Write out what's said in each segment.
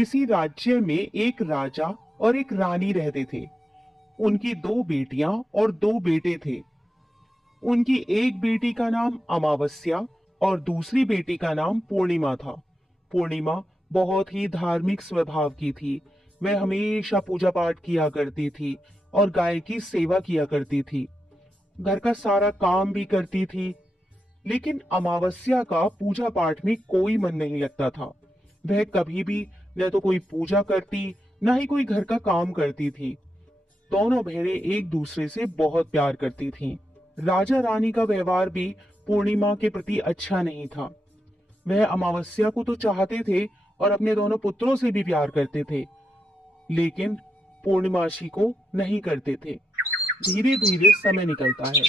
किसी राज्य में एक राजा और एक रानी रहते थे। उनकी दो बेटियां और दो बेटे थे। उनकी एक बेटी का नाम अमावस्या और दूसरी बेटी का नाम पूर्णिमा था। पूर्णिमा बहुत ही धार्मिक स्वभाव की थी। वह हमेशा पूजा पाठ किया करती थी और गाय की सेवा किया करती थी। घर का सारा काम भी करती थी। लेकिन अमावस्या का पूजा पाठ में कोई मन नहीं लगता था। वह कभी भी न तो कोई पूजा करती, न ही कोई घर का काम करती थी। दोनों बहनें एक दूसरे से बहुत प्यार करती थीं। राजा रानी का व्यवहार भी पूर्णिमा के प्रति अच्छा नहीं था। वह अमावस्या को तो चाहते थे और अपने दोनों पुत्रों से भी प्यार करते थे, लेकिन पूर्णिमाशी को नहीं करते थे। धीरे धीरे समय निकलता है।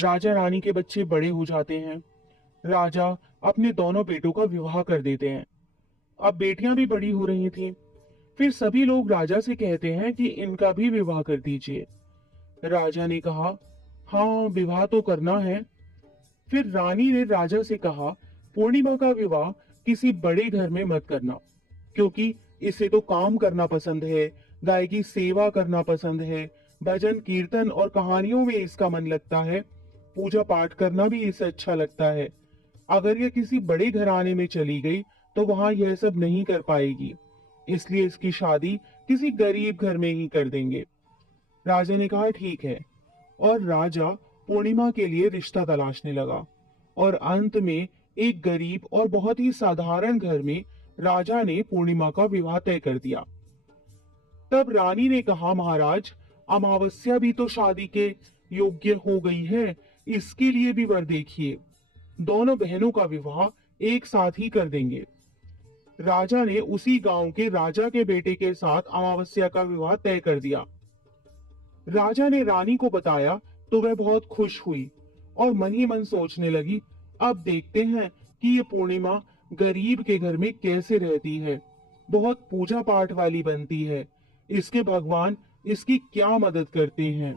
राजा रानी के बच्चे बड़े हो जाते हैं। राजा अपने दोनों बेटों का विवाह कर देते हैं। अब बेटियां भी बड़ी हो रही थीं। फिर सभी लोग राजा से कहते हैं कि इनका भी विवाह कर दीजिए। राजा ने कहा, हाँ, विवाह तो करना है। फिर रानी ने राजा से कहा, पूर्णिमा का विवाह किसी बड़े घर में मत करना, क्योंकि इसे तो काम करना पसंद है, गाय की सेवा करना पसंद है, भजन कीर्तन और कहानियों में इसका मन लगता है, पूजा पाठ करना भी इसे अच्छा लगता है। अगर यह किसी बड़े घराने में चली गई तो वहां यह सब नहीं कर पाएगी, इसलिए इसकी शादी किसी गरीब घर में ही कर देंगे। राजा ने कहा, ठीक है। और राजा पूर्णिमा के लिए रिश्ता तलाशने लगा और अंत में एक गरीब और बहुत ही साधारण घर में राजा ने पूर्णिमा का विवाह तय कर दिया। तब रानी ने कहा, महाराज, अमावस्या भी तो शादी के योग्य हो गई है, इसके लिए भी वर देखिए। दोनों बहनों का विवाह एक साथ ही कर देंगे। राजा ने उसी गांव के राजा के बेटे के साथ अमावस्या का विवाह तय कर दिया। राजा ने रानी को बताया तो वह बहुत खुश हुई और मन ही मन सोचने लगी, अब देखते हैं कि ये पूर्णिमा गरीब के घर में कैसे रहती है, बहुत पूजा पाठ वाली बनती है, इसके भगवान इसकी क्या मदद करते हैं।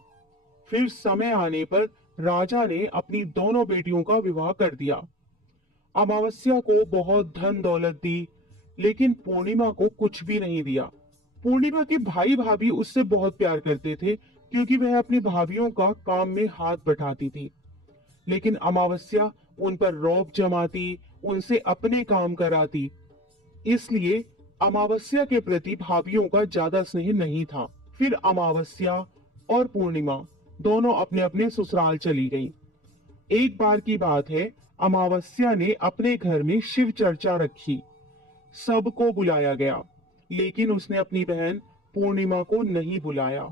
फिर समय आने पर राजा ने अपनी दोनों बेटियों का विवाह कर दिया। अमावस्या को बहुत धन दौलत दी, लेकिन पूर्णिमा को कुछ भी नहीं दिया। पूर्णिमा के भाई भाभी उससे बहुत प्यार करते थे, क्योंकि वह अपनी भाभियों का काम में हाथ बटाती थी। लेकिन अमावस्या उन पर रौब जमाती, उनसे अपने काम कराती। इसलिए अमावस्या के प्रति भाभियों का ज्यादा स्नेह नहीं था। फिर अमावस्या और पूर्णिमा दोनों अपने अपने ससुराल चली गईं। एक बार की बात है, अमावस्या ने अपने घर में शिव चर्चा रखी। सबको बुलाया गया, लेकिन उसने अपनी बहन पूर्णिमा को नहीं बुलाया।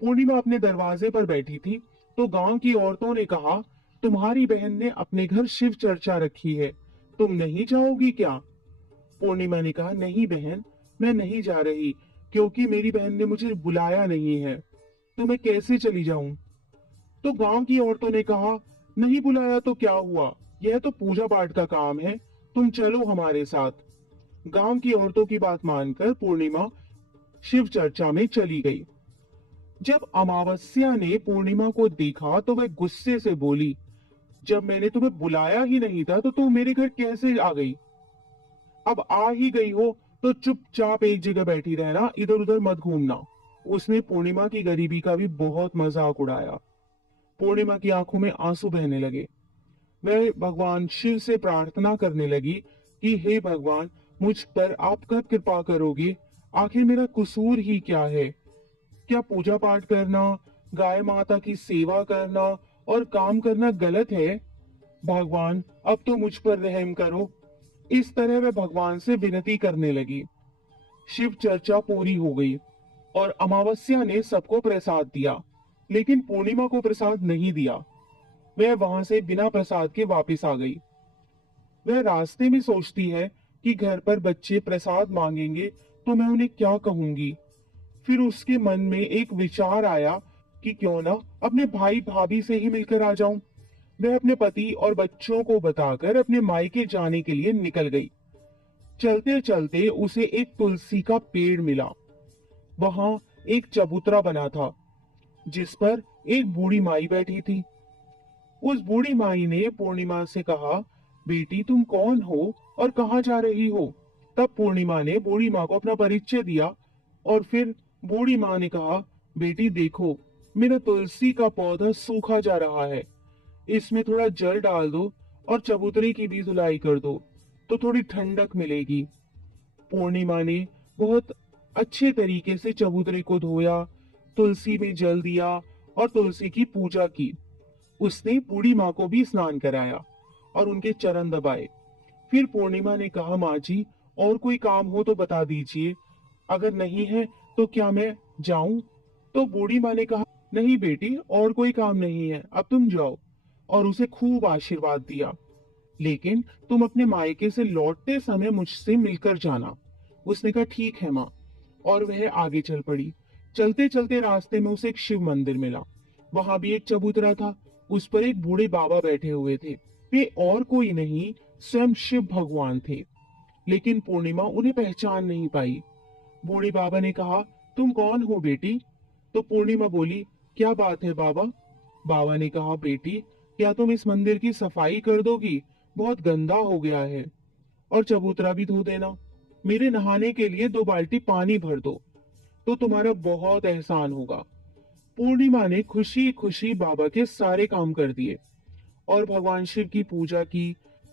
पूर्णिमा अपने दरवाजे पर बैठी थी तो गांव की औरतों ने कहा, तुम्हारी बहन ने अपने घर शिव चर्चा रखी है, तुम नहीं जाओगी क्या? पूर्णिमा ने कहा, नहीं बहन, मैं नहीं जा रही, क्योंकि मेरी बहन ने मुझे बुलाया नहीं है, तो मैं कैसे चली जाऊं? तो गांव की औरतों ने कहा, नहीं बुलाया तो क्या हुआ, यह तो पूजा पाठ का काम है, तुम चलो हमारे साथ। गांव की औरतों की बात मानकर पूर्णिमा शिव चर्चा में चली गई। जब अमावस्या ने पूर्णिमा को देखा तो वह गुस्से से बोली, जब मैंने तुम्हें बुलाया ही नहीं था तो तुम मेरे घर कैसे आ गई? अब आ ही गई हो तो चुपचाप एक जगह बैठी रहना, इधर उधर मत घूमना। उसने पूर्णिमा की गरीबी का भी बहुत मजाक उड़ाया। पूर्णिमा की आंखों में आंसू बहने लगे। वह भगवान शिव से प्रार्थना करने लगी कि हे भगवान, मुझ पर आप कब कृपा करोगे? आखिर मेरा कसूर ही क्या है? क्या पूजा पाठ करना, गाय माता की सेवा करना और काम करना गलत है? भगवान, अब तो मुझ पर रहम करो। इस तरह वह भगवान से विनती करने लगी। शिव चर्चा पूरी हो गई और अमावस्या ने सबको प्रसाद दिया, लेकिन पूर्णिमा को प्रसाद नहीं दिया। वह वहां से बिना प्रसाद के वापस आ गई। वह रास्ते में सोचती है कि घर पर बच्चे प्रसाद मांगेंगे तो मैं उन्हें क्या कहूंगी। फिर उसके मन में एक विचार आया कि क्यों ना अपने भाई भाभी से ही मिलकर आ जाऊं। वह अपने पति और बच्चों को बताकर अपने मायके जाने के लिए निकल गई। चलते चलते उसे एक तुलसी का पेड़ मिला। वहां एक चबूतरा बना था, जिस पर एक बूढ़ी माई बैठी थी। उस बूढ़ी माई ने पूर्णिमा से कहा, बेटी तुम कौन हो और कहाँ जा रही हो? तब पूर्णिमा ने बूढ़ी माँ को अपना परिचय दिया और फिर बूढ़ी माँ ने कहा, बेटी देखो, मेरा तुलसी का पौधा सूखा जा रहा है, इसमें थोड़ा जल डाल दो और चबूतरे की भी धुलाई कर दो तो थोड़ी ठंडक मिलेगी। पूर्णिमा ने बहुत अच्छे तरीके से चबूतरे को धोया, तुलसी में जल दिया और तुलसी की पूजा की। उसने बूढ़ी माँ को भी स्नान कराया और उनके चरण दबाए। फिर पूर्णिमा ने कहा, माँ जी, और कोई काम हो तो बता दीजिए, अगर नहीं है तो क्या मैं जाऊं? तो बूढ़ी माँ ने कहा, नहीं बेटी, और कोई काम नहीं है, अब तुम जाओ। और उसे खूब आशीर्वाद दिया। लेकिन तुम अपने मायके से लौटते समय मुझसे मिलकर जाना। उसने कहा, ठीक है माँ। और वह आगे चल पड़ी। चलते चलते रास्ते में उसे एक शिव मंदिर मिला। वहां भी एक चबूतरा था, उस पर एक बूढ़े बाबा बैठे हुए थे। वे और कोई नहीं, स्वयं शिव भगवान थे। लेकिन पूर्णिमा उन्हें पहचान नहीं पाई। बूढ़े बाबा ने कहा, तुम कौन हो बेटी? तो पूर्णिमा बोली, क्या बात है बाबा? बाबा ने कहा, बेटी, क्या तुम इस मंदिर की सफाई कर दोगी? बहुत गंदा हो गया है। और चबूतरा भी धो देना। मेरे नहाने के लिए 2 बाल्टी पानी भर दो, तो तुम्हारा बहुत एहसान होगा। पूर्णिमा ने खुशी खुशी बाबा के सारे काम कर दिए और भगवान शिव की पूजा की।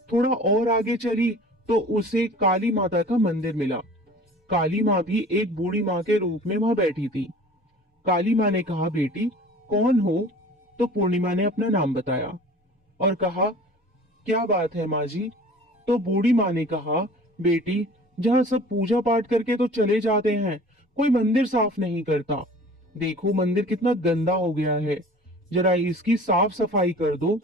थोड़ा और आगे चली तो उसे काली माता का मंदिर मिला। काली माँ भी एक बूढ़ी माँ के रूप में वहां बैठी थी। काली माँ ने कहा, बेटी कौन हो? तो पूर्णिमा ने अपना नाम बताया और कहा, क्या बात है माँ जी? तो बूढ़ी माँ ने कहा, बेटी, जहाँ सब पूजा पाठ करके तो चले जाते हैं, कोई मंदिर साफ नहीं करता। देखो मंदिर कितना गंदा हो गया है, जरा इसकी साफ सफाई कर दो।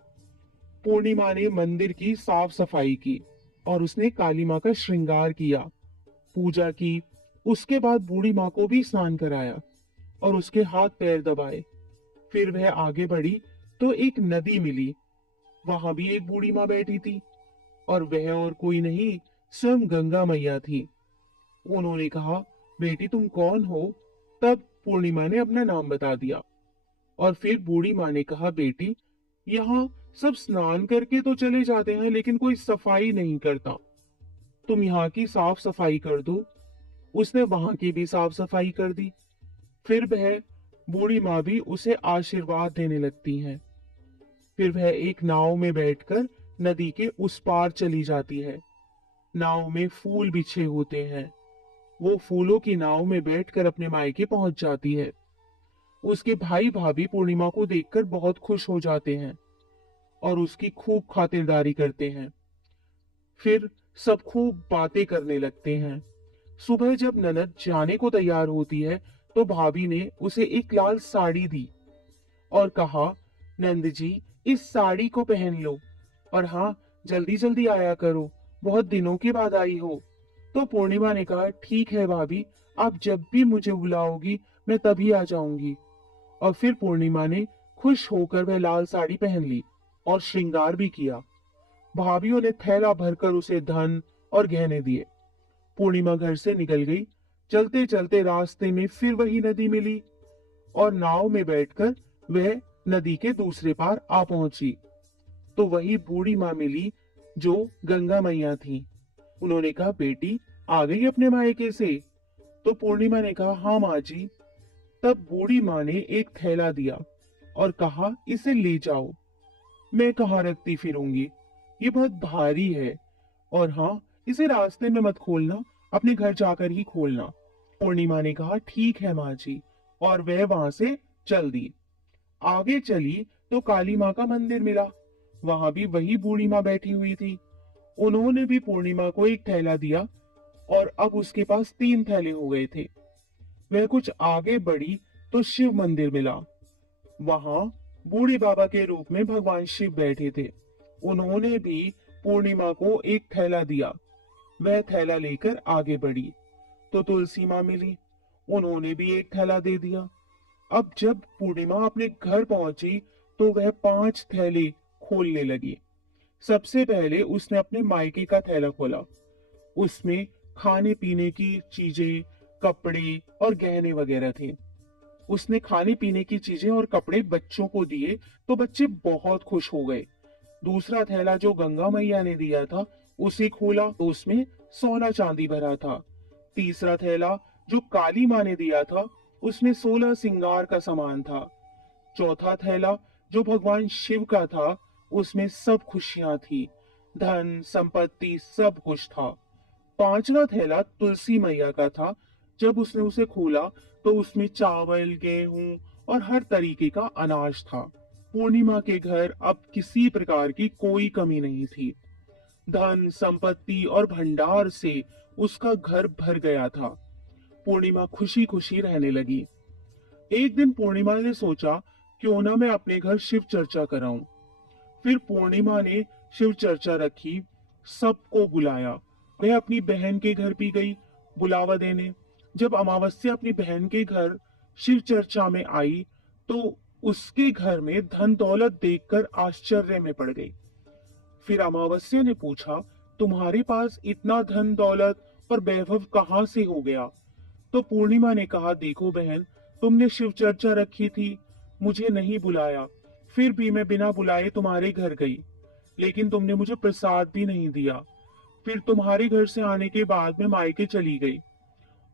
पूर्णिमा ने मंदिर की साफ सफाई की और उसने काली माँ का श्रृंगार किया, पूजा की। उसके बाद बूढ़ी माँ को भी स्नान कराया और उसके हाथ पैर दबाए। फिर वह आगे बढ़ी तो एक नदी मिली। वहां भी एक बूढ़ी माँ बैठी थी और वह और कोई नहीं, स्वयं गंगा मैया थी। उन्होंने कहा, बेटी तुम कौन हो? तब पूर्णिमा ने अपना नाम बता दिया। और फिर बूढ़ी माँ ने कहा, बेटी, यहाँ सब स्नान करके तो चले जाते हैं लेकिन कोई सफाई नहीं करता, तुम यहाँ की साफ सफाई कर दो। उसने वहां की भी साफ सफाई कर दी। फिर वह बूढ़ी माँ भी उसे आशीर्वाद देने लगती हैं। फिर वह एक नाव में बैठकर नदी के उस पार चली जाती है। नाव में फूल बिछे होते हैं। वो फूलों की नाव में बैठकर अपने मायके पहुंच जाती है। उसके भाई भाभी पूर्णिमा को देखकर बहुत खुश हो जाते हैं और उसकी खूब खातिरदारी करते हैं। फिर सब खूब बातें करने लगते हैं। सुबह जब ननद जाने को तैयार होती है तो भाभी ने उसे एक लाल साड़ी दी और कहा, नंद जी, इस साड़ी को पहन लो और हाँ, जल्दी जल्दी आया करो, बहुत दिनों के बाद आई हो। तो पूर्णिमा ने कहा, ठीक है भाभी, आप जब भी मुझे बुलाओगी मैं तभी आ जाऊंगी। और फिर पूर्णिमा ने खुश होकर वह लाल साड़ी पहन ली और श्रृंगार भी किया। भाभीयों ने थैला भरकर उसे धन और गहने दिए। पूर्णिमा घर से निकल गई। चलते चलते रास्ते में फिर वही नदी मिली और नाव में बैठकर वह नदी के दूसरे पार आ पहुंची तो वही बूढ़ी माँ मिली जो गंगा मैया थी। उन्होंने कहा, बेटी आ गई अपने मायके से? तो पूर्णिमा ने कहा, हाँ माँ जी। तब बूढ़ी माँ ने एक थैला दिया और कहा, इसे ले जाओ। मैं कहाँ रखती फिरूंगी, ये बहुत भारी है, और हाँ, इसे रास्ते में मत खोलना, अपने घर जाकर ही खोलना। पूर्णिमा ने कहा, ठीक है माँ जी, और वह वहां से चल दी। आगे चली तो काली माँ का मंदिर मिला। वहां भी वही बूढ़ी माँ बैठी हुई थी। उन्होंने भी पूर्णिमा को एक थैला दिया और अब उसके पास 3 थैले हो गए थे। वह कुछ आगे बढ़ी तो शिव मंदिर मिला। वहां बूढ़े बाबा के रूप में भगवान शिव बैठे थे। उन्होंने भी पूर्णिमा को एक थैला दिया। वह थैला लेकर आगे बढ़ी तो तुलसी माँ मिली। उन्होंने भी एक थैला दे दिया। अब जब पूर्णिमा अपने घर पहुंची तो वह 5 थैले खोलने लगी। सबसे पहले उसने अपने मायके का थैला खोला। उसमें खाने पीने की चीजें, कपड़े और गहने वगैरह थे। उसने खाने पीने की चीजें और कपड़े बच्चों को दिए तो बच्चे बहुत खुश हो गए। दूसरा थैला जो गंगा मैया ने दिया था उसे खोला तो उसमें सोना चांदी भरा था। तीसरा थैला जो काली माँ ने दिया था, उसमें 16 सिंगार का सामान था। चौथा थैला जो भगवान शिव का था, उसमें सब खुशियां थी, धन संपत्ति सब कुछ था। पांचवा थैला तुलसी मैया का था। जब उसने उसे खोला तो उसमें चावल, गेहूं और हर तरीके का अनाज था। पूर्णिमा के घर अब किसी प्रकार की कोई कमी नहीं थी। धन संपत्ति और भंडार से उसका घर भर गया था। पूर्णिमा खुशी खुशी रहने लगी। एक दिन पूर्णिमा ने सोचा, क्यों ना मैं अपने घर शिव चर्चा कराऊं। फिर पूर्णिमा ने शिव चर्चा रखी, सबको बुलाया। वह अपनी बहन के घर भी गई बुलावा देने। जब अमावस्या अपनी बहन के घर शिव चर्चा में आई तो उसके घर में धन दौलत देखकर आश्चर्य में पड़ गई। फिर अमावस्या ने पूछा, तुम्हारे पास इतना धन दौलत और वैभव कहाँ से हो गया? तो पूर्णिमा ने कहा, देखो बहन, तुमने शिव चर्चा रखी थी, मुझे नहीं बुलाया, फिर भी मैं बिना बुलाए तुम्हारे घर गई, लेकिन तुमने मुझे प्रसाद भी नहीं दिया। फिर तुम्हारे घर से आने के बाद मैं मायके चली गई।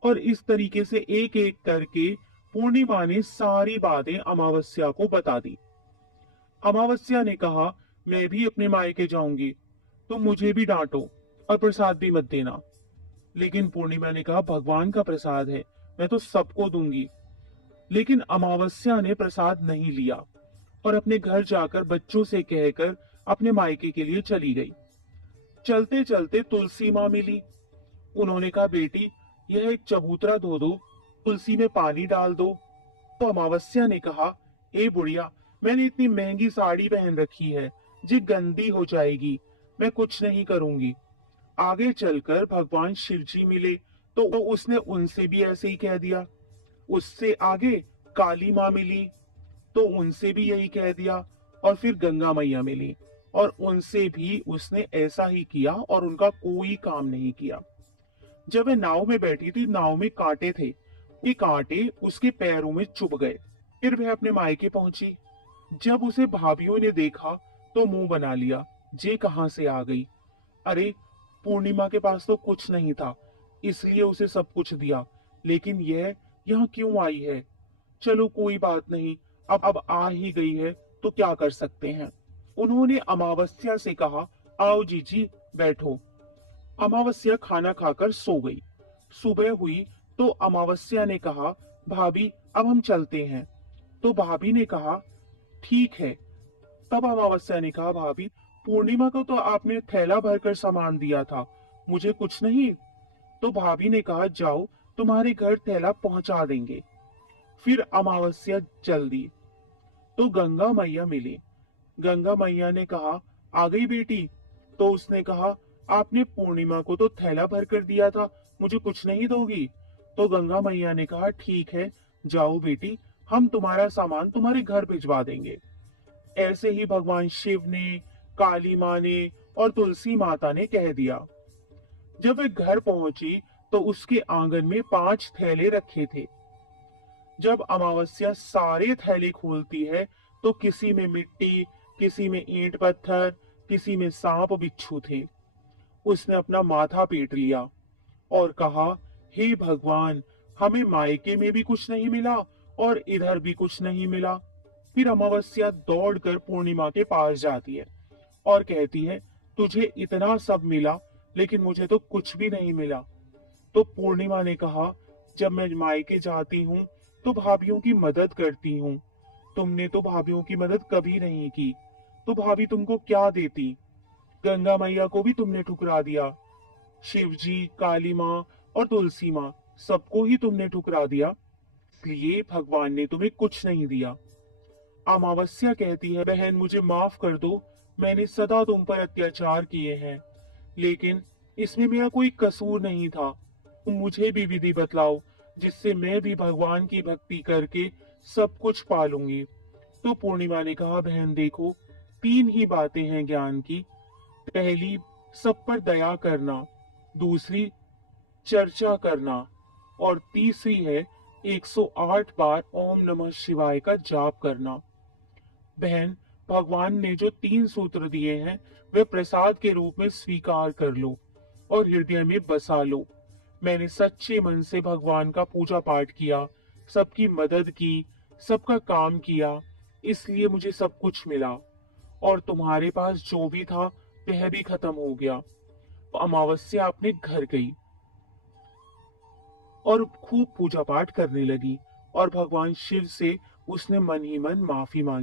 और इस तरीके से एक एक करके पूर्णिमा ने सारी बातें अमावस्या को बता दी। अमावस्या ने कहा, मैं भी अपने मायके जाऊंगी, तुम मुझे भी डांटो और प्रसाद भी मत देना। लेकिन पूर्णिमा ने कहा, भगवान का प्रसाद है, मैं तो सबको दूंगी। लेकिन अमावस्या ने प्रसाद नहीं लिया और अपने घर जाकर बच्चों से कहकर अपने मायके के लिए चली गई। चलते चलते तुलसी माँ मिली। उन्होंने कहा, बेटी, यह एक चबूतरा धो दो, तुलसी में पानी डाल दो। तो अमावस्या ने कहा, ए बुढ़िया, मैंने इतनी महंगी साड़ी पहन रखी है, जी गंदी हो जाएगी, मैं कुछ नहीं करूंगी। आगे चलकर भगवान शिव जी मिले तो उसने उनसे भी ऐसे ही कह दिया। उससे आगे काली माँ मिली तो उनसे भी यही कह दिया। और फिर गंगा मैया मिली और उनसे भी उसने ऐसा ही किया और उनका कोई काम नहीं किया। जब वह नाव में बैठी थी, नाव में कांटे थे, ये कांटे उसके पैरों में चुभ गए। फिर वह अपने मायके पहुंची। जब उसे भाभीियों ने देखा तो मुंह बना लिया, जे कहां से आ गई। अरे, पूर्णिमा के पास तो कुछ नहीं था, इसलिए उसे सब कुछ दिया, लेकिन यह यहाँ क्यों आई है? चलो कोई बात नहीं, अब आ ही गई है तो क्या कर सकते हैं। उन्होंने अमावस्या से कहा, आओ जीजी बैठो। अमावस्या खाना खाकर सो गई। सुबह हुई तो अमावस्या ने कहा, भाभी अब हम चलते हैं। तो भाभी ने कहा, ठीक है। तब अमावस्या ने कहा, भाभी, पूर्णिमा को तो आपने थैला भरकर सामान दिया था, मुझे कुछ नहीं। तो भाभी ने कहा, जाओ, तुम्हारे घर थैला पहुंचा देंगे। फिर अमावस्या चल दी तो गंगा मैया मिली। गंगा मैया ने कहा, आ गई बेटी? तो उसने कहा, आपने पूर्णिमा को तो थैला भर कर दिया था, मुझे कुछ नहीं दोगी? तो गंगा मैया ने कहा, ठीक है, जाओ बेटी, हम तुम्हारा सामान तुम्हारे घर भिजवा देंगे। ऐसे ही भगवान शिव ने, काली माँ ने और तुलसी माता ने कह दिया। जब वे घर पहुंची तो उसके आंगन में 5 थैले रखे थे। जब अमावस्या सारे थैले खोलती है तो किसी में मिट्टी, किसी में ईंट पत्थर, किसी में सांप बिच्छू थे। उसने अपना माथा पीट लिया और कहा, हे भगवान, हमें मायके में भी कुछ नहीं मिला और इधर भी कुछ नहीं मिला। फिर अमावस्या दौड़कर पूर्णिमा के पास जाती है और कहती है, तुझे इतना सब मिला लेकिन मुझे तो कुछ भी नहीं मिला। तो पूर्णिमा ने कहा, जब मैं मायके जाती हूँ तो भाभीियों की मदद करती हूँ, तुमने तो भाभीियों की मदद कभी नहीं की, तो भाभी तुमको क्या देती? गंगा मैया को भी तुमने ठुकरा दिया, शिव जी, काली माँ और तुलसी माँ, सबको ही तुमने ठुकरा दिया, इसलिए भगवान ने तुम्हें कुछ नहीं दिया। अमावस्या कहती है, बहन मुझे माफ कर दो, मैंने सदा तुम पर अत्याचार किए हैं, लेकिन इसमें मेरा कोई कसूर नहीं था। तुम मुझे भी विधि बतलाओ जिससे मैं भी भगवान की भक्ति करके सब कुछ पालूंगी। तो पूर्णिमा ने कहा, बहन देखो, 3 ही बातें हैं ज्ञान की। पहली, सब पर दया करना, दूसरी, चर्चा करना, और तीसरी है 108 बार ओम नमः शिवाय का जाप करना। बहन, भगवान ने जो 3 सूत्र दिए हैं वे प्रसाद के रूप में स्वीकार कर लो और हृदय में बसा लो। मैंने सच्चे मन से भगवान का पूजा पाठ किया, सबकी मदद की, सबका काम किया, इसलिए मुझे सब कुछ मिला। और तुम्हारे पास जो भी था वह भी खत्म हो गया। अमावस्या अपने घर गई और खूब पूजा पाठ करने लगी और भगवान शिव से उसने मन ही मन माफी मांगी।